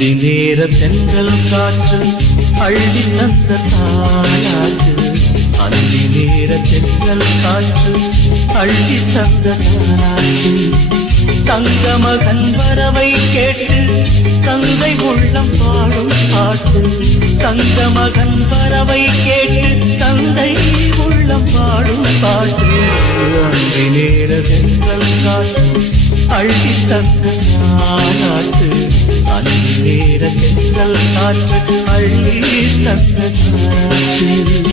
அந்தி நேர தென்றல் காற்று அள்ளி தந்த தாளாட்டு. அந்தி நேர தென்றல் காற்று அள்ளி தந்த தாளாட்டு. தங்க மகன் வரவை கேட்டு தந்தை உள்ளம் பாடும் பாட்டு. தங்க மகன் வரவை கேட்டு தந்தை உள்ளம் பாடும் பாட்டு. அந்தி நேர தென்றல் காற்று அள்ளி தந்த தாளாட்டு. அந்தி நேர தென்றல் காற்று அள்ளி தந்த தாளாட்டு.